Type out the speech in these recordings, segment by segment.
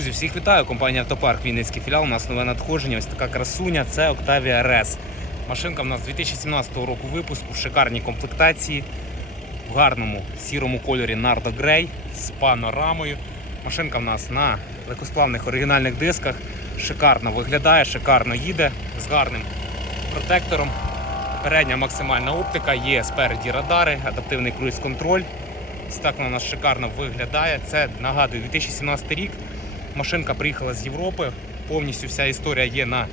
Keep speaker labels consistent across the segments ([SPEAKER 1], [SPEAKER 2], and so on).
[SPEAKER 1] Друзі, всіх вітаю. Компанія Автопарк Вінницький філіал. У нас нове надходження. Ось така красуня. Це Octavia RS. Машинка в нас 2017 року випуску в шикарній комплектації, в гарному сірому кольорі Nardo Grey з панорамою. Машинка в нас на легкосплавних оригінальних дисках. Шикарно виглядає, шикарно їде з гарним протектором. Передня максимальна оптика, є спереді радари, адаптивний круїз-контроль. Ось так вона у нас шикарно виглядає. Це нагадую 2017 рік. Машинка приїхала з Європи. Повністю вся історія є на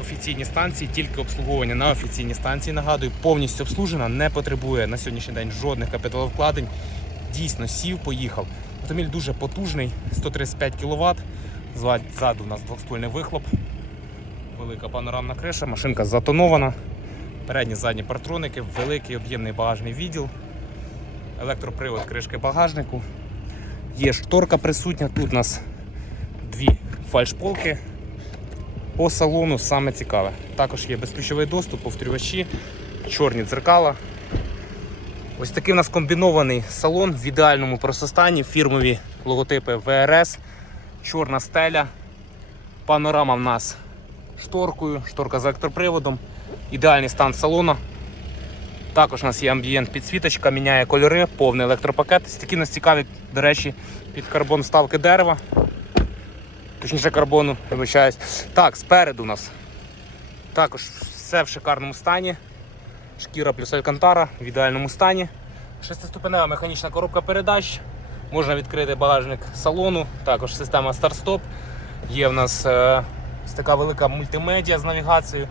[SPEAKER 1] офіційній станції, тільки обслуговування на офіційній станції. Нагадую, повністю обслужена, не потребує на сьогоднішній день жодних капіталовкладень. Дійсно, сів, поїхав. Автомобіль дуже потужний, 135 кВт. Ззаду у нас двохствольний вихлоп, велика панорамна криша, машинка затонована. Передні задні партроники, великий об'ємний багажний відділ, електропривод кришки багажнику. Є шторка присутня. Тут у нас дві фальшполки. По салону саме цікаве. Також є безключовий доступ, повторювачі, чорні дзеркала. Ось такий у нас комбінований салон в ідеальному простостані, фірмові логотипи ВРС, чорна стеля, панорама в нас шторкою, шторка з електроприводом, ідеальний стан салону. Також у нас є амбієнт підсвіточка, міняє кольори, повний електропакет. Такі нас цікаві, до речі, під карбон вставки дерева. Точніше карбону, вибачаюсь. Так, спереду у нас також все в шикарному стані. Шкіра плюс алькантара в ідеальному стані. Шестиступенева механічна коробка передач. Можна відкрити багажник салону, також система старт-стоп. Є в нас е, така велика мультимедіа з навігацією,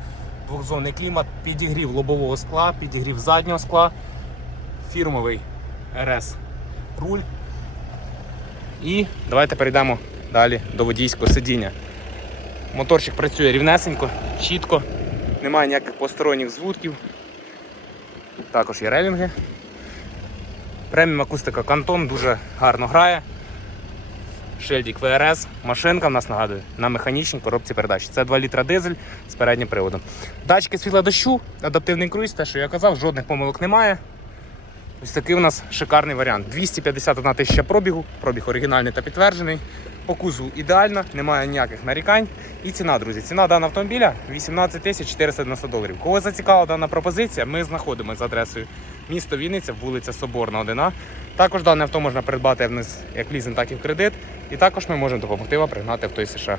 [SPEAKER 1] двохзонний клімат, підігрів лобового скла, підігрів заднього скла, фірмовий RS руль. І давайте перейдемо далі до водійського сидіння. Моторчик працює рівнесенько, чітко, немає ніяких посторонніх звуків. Також є релінги. Преміум акустика Кантон дуже гарно грає. Шильдік ВРС, машинка в нас нагадує на механічній коробці передач. Це 2 літра дизель з переднім приводом. Датчики світла дощу, адаптивний круїз, те, що я казав, жодних помилок немає. Ось такий у нас шикарний варіант. 251 тисяча пробігу, пробіг оригінальний та підтверджений. По кузову ідеально, немає ніяких нарікань. І ціна, друзі. Ціна даного автомобіля 18 тисяч 490 доларів. Кого зацікавила дана пропозиція, ми знаходимося за адресою місто Вінниця, вулиця Соборна, 1А. Також дане авто можна придбати вниз як лізинг, так і в кредит. І також ми можемо допомогти вам пригнати авто із США.